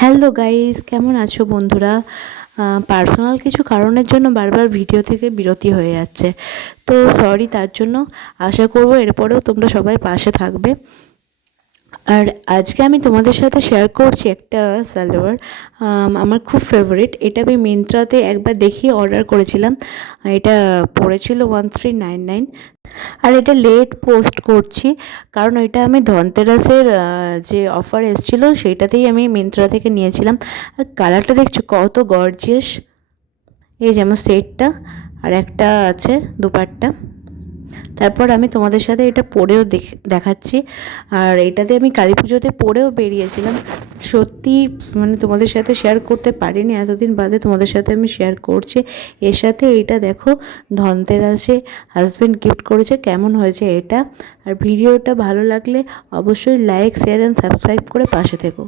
Hello guys, কেমন আছো বন্ধুরা? পার্সোনাল কিছু কারণের জন্য বারবার ভিডিও থেকে বিরতি হয়ে যাচ্ছে, তো সরি তার জন্য। আশা করবো এরপরেও তোমরা সবাই পাশে থাকবে। আর আজকে আমি তোমাদের সাথে শেয়ার করছি একটা সালোয়ার, আমার খুব ফেভারিট। এটা আমি মিন্ত্রাতে একবার দেখিয়ে অর্ডার করেছিলাম। এটা পড়েছিল 1399। আর এটা লেট পোস্ট করছি কারণ এটা আমি ধনতেরাসের যে অফার এসেছিলো সেইটাতেই আমি মিন্ত্রা থেকে নিয়েছিলাম। আর কালারটা দেখছো কত গর্জিয়াস। এই যেমন সেটটা আর একটা আছে দুপাট্টা। তারপর আমি তোমাদের সাথে এটা পরেও দেখাচ্ছি। আর এটাতে আমি কালী পুজোতে পরেও বেরিয়েছিলাম। সত্যি মানে তোমাদের সাথে শেয়ার করতে পারিনি, এতদিন বাদে তোমাদের সাথে আমি শেয়ার করছি। এর সাথে এইটা দেখো, ধনতেরাসে হাজব্যান্ড গিফট করেছে। কেমন হয়েছে এটা? আর ভিডিওটা ভালো লাগলে অবশ্যই লাইক, শেয়ার অ্যান্ড সাবস্ক্রাইব করে পাশে থেকো।